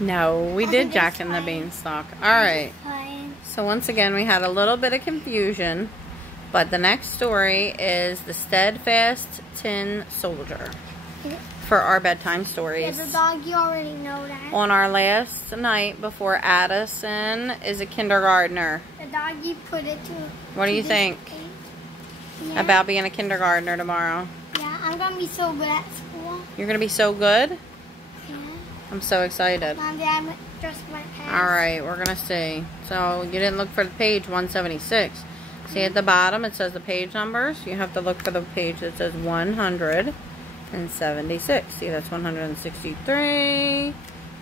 No, we did Jack and the Beanstalk. Alright. So once again, we had a little bit of confusion. But the next story is the Steadfast Tin Soldier for our bedtime stories. Yeah, the dog, you already know that. On our last night before Addison is a kindergartner. The dog, you put it to... What do you think about being a kindergartner tomorrow? Yeah, I'm going to be so good at school. You're going to be so good? Yeah. I'm so excited. Mom, Dad just went past. Alright, we're going to see. So, you didn't look for the page 176. See at the bottom, it says the page numbers. You have to look for the page that says 176. See, that's 163,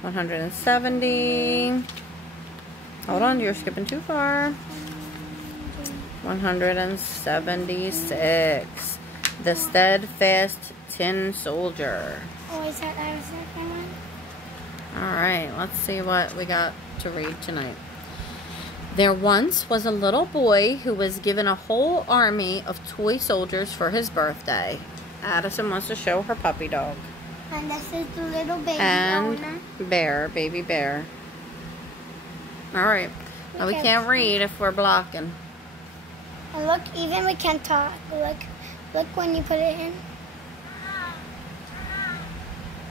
170. Hold on, you're skipping too far. 176. The Steadfast Tin Soldier. Oh, is that the second one? Alright, let's see what we got to read tonight. There once was a little boy who was given a whole army of toy soldiers for his birthday. Addison wants to show her puppy dog. And this is the little baby and owner. Bear, baby bear. Alright. Now we can't read if we're blocking. And look, even we can talk. Look when you put it in.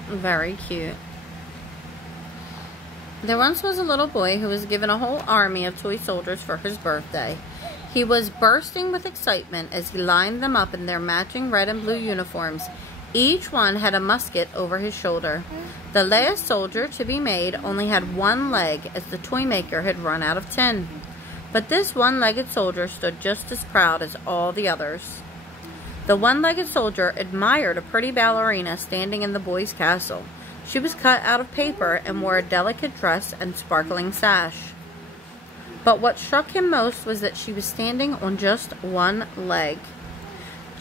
Very cute. There once was a little boy who was given a whole army of toy soldiers for his birthday. He was bursting with excitement as he lined them up in their matching red and blue uniforms. Each one had a musket over his shoulder. The last soldier to be made only had one leg, as the toy maker had run out of tin. But this one-legged soldier stood just as proud as all the others. The one-legged soldier admired a pretty ballerina standing in the boy's castle. She was cut out of paper and wore a delicate dress and sparkling sash. But what struck him most was that she was standing on just one leg.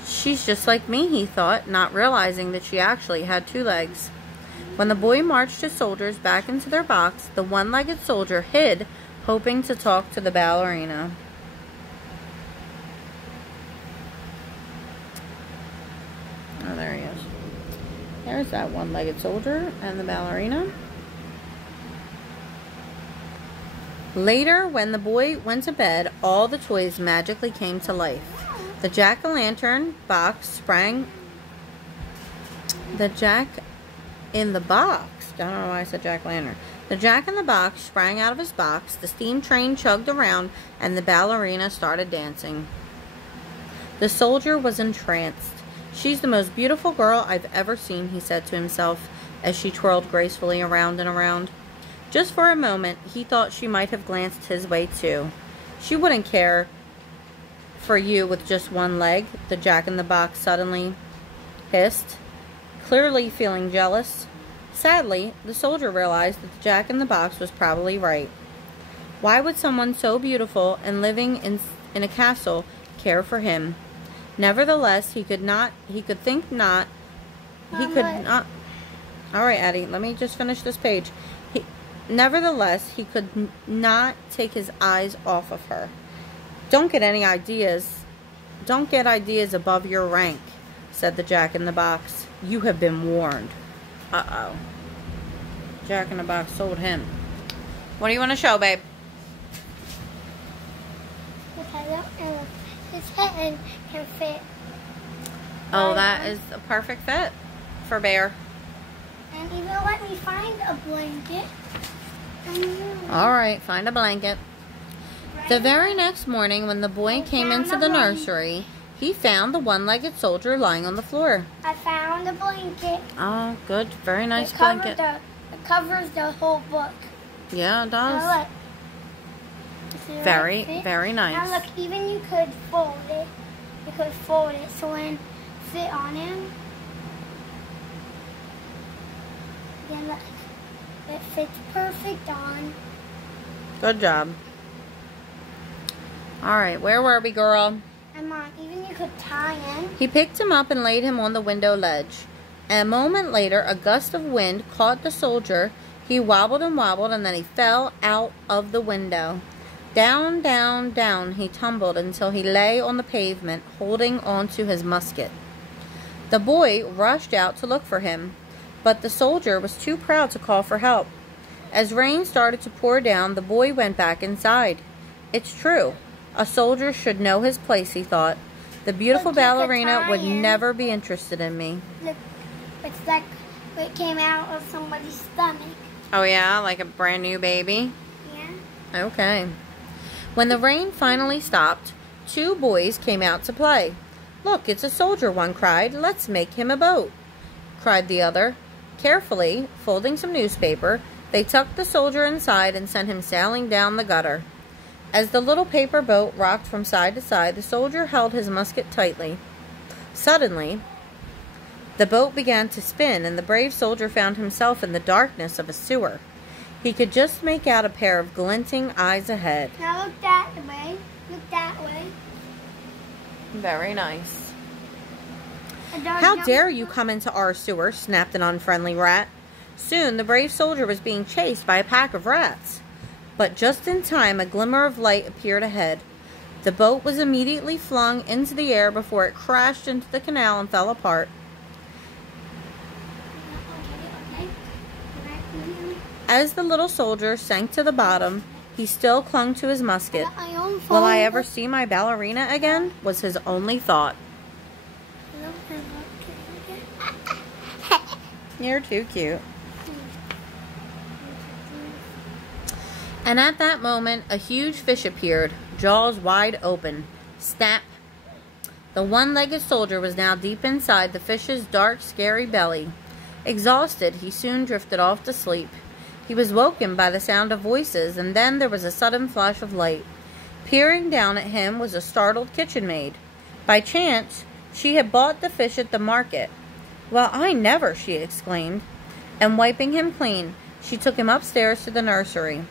She's just like me, he thought, not realizing that she actually had two legs. When the boy marched his soldiers back into their box, the one-legged soldier hid, hoping to talk to the ballerina. Oh, there he is. There's that one-legged soldier and the ballerina. Later, when the boy went to bed, all the toys magically came to life. The jack-o'-lantern box sprang... The jack-in-the-box. I don't know why I said jack-o'-lantern. The jack-in-the-box sprang out of his box, the steam train chugged around, and the ballerina started dancing. The soldier was entranced. "She's the most beautiful girl I've ever seen," he said to himself as she twirled gracefully around and around. Just for a moment, he thought she might have glanced his way too. "She wouldn't care for you with just one leg," the jack-in-the-box suddenly hissed, clearly feeling jealous. Sadly, the soldier realized that the jack-in-the-box was probably right. Why would someone so beautiful and living in a castle care for him? Nevertheless, he could not. Alright, Addie, let me just finish this page. Nevertheless, he could not take his eyes off of her. Don't get ideas above your rank," said the jack-in-the-box. "You have been warned." Uh-oh. Jack-in-the-box sold him. What do you want to show, babe? His head can fit. Oh, that is a perfect fit for Bear. And even let me find a blanket. Alright, find a blanket. The very next morning, when the boy came into the nursery, he found the one-legged soldier lying on the floor. I found a blanket. Oh, good. Very nice blanket. It covers the whole book. Yeah, it does. Now look. Very, very nice. Now look, even you could fold it. You could fold it so when sit on him, then look, it fits perfect on. Good job. Alright, where were we, girl? And Mom, even you could tie him. He picked him up and laid him on the window ledge. A moment later, a gust of wind caught the soldier. He wobbled and wobbled, and then he fell out of the window. Down, down, down he tumbled until he lay on the pavement, holding onto his musket. The boy rushed out to look for him, but the soldier was too proud to call for help. As rain started to pour down, the boy went back inside. It's true. A soldier should know his place, he thought. The beautiful ballerina would never be interested in me. Look, it's like it came out of somebody's stomach. Oh yeah, like a brand new baby? Yeah. Okay. When the rain finally stopped, 2 boys came out to play. Look, it's a soldier, one cried. Let's make him a boat, cried the other. Carefully, folding some newspaper, they tucked the soldier inside and sent him sailing down the gutter. As the little paper boat rocked from side to side, the soldier held his musket tightly. Suddenly, the boat began to spin, and the brave soldier found himself in the darkness of a sewer. He could just make out a pair of glinting eyes ahead. Now look that way. Look that way. Very nice. How dare you come into our sewer, snapped an unfriendly rat. Soon the brave soldier was being chased by a pack of rats. But just in time, a glimmer of light appeared ahead. The boat was immediately flung into the air before it crashed into the canal and fell apart. As the little soldier sank to the bottom, he still clung to his musket. Will I ever see my ballerina again? Was his only thought. You're too cute. And at that moment, a huge fish appeared, jaws wide open. Snap! The one-legged soldier was now deep inside the fish's dark, scary belly. Exhausted, he soon drifted off to sleep. He was woken by the sound of voices, and then there was a sudden flash of light. Peering down at him was a startled kitchen maid. By chance, she had bought the fish at the market. Well, I never, she exclaimed. And wiping him clean, she took him upstairs to the nursery.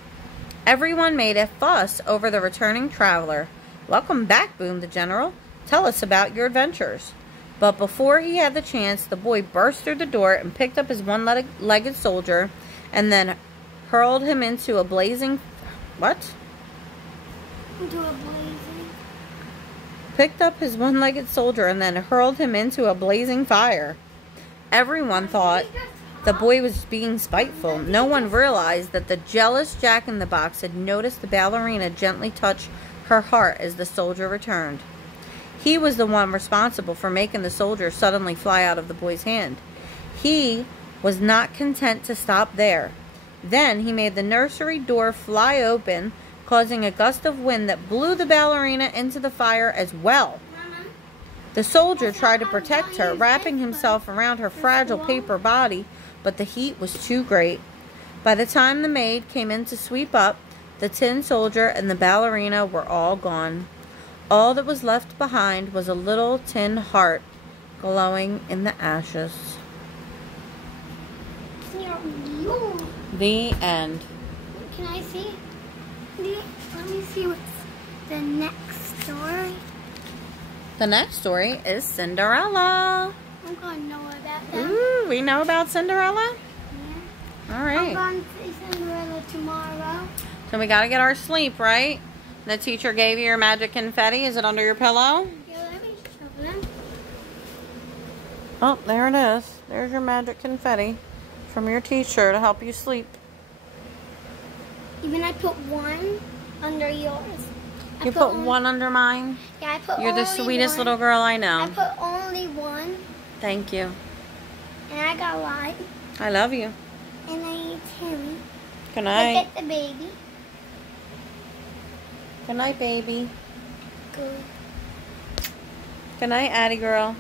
Everyone made a fuss over the returning traveler. Welcome back, boomed the general. Tell us about your adventures. But before he had the chance, the boy burst through the door and picked up his one-legged soldier and then hurled him into a blazing... What? Into a blazing... Picked up his one-legged soldier and then hurled him into a blazing fire. Everyone thought the boy was being spiteful. No one realized that the jealous Jack-in-the-Box had noticed the ballerina gently touch her heart as the soldier returned. He was the one responsible for making the soldier suddenly fly out of the boy's hand. He was not content to stop there. Then he made the nursery door fly open, causing a gust of wind that blew the ballerina into the fire as well. The soldier tried to protect her, wrapping himself around her fragile paper body, but the heat was too great. By the time the maid came in to sweep up, the tin soldier and the ballerina were all gone. All that was left behind was a little tin heart glowing in the ashes. The end. Can I see? Let me see what's the next story. The next story is Cinderella. I'm going to know about that. Ooh, we know about Cinderella? Yeah. All right. I'm going to see Cinderella tomorrow. So we got to get our sleep, right? The teacher gave you your magic confetti. Is it under your pillow? Yeah, let me show them. Oh, there it is. There's your magic confetti from your teacher to help you sleep. Even I put one under yours. You put one under mine? Yeah, I put You're the sweetest little girl I know. I put only one. Thank you. And I got light. I love you. And I eat Timmy. Good night. Look at the baby. Good night, baby. Good. Good night, Addie girl.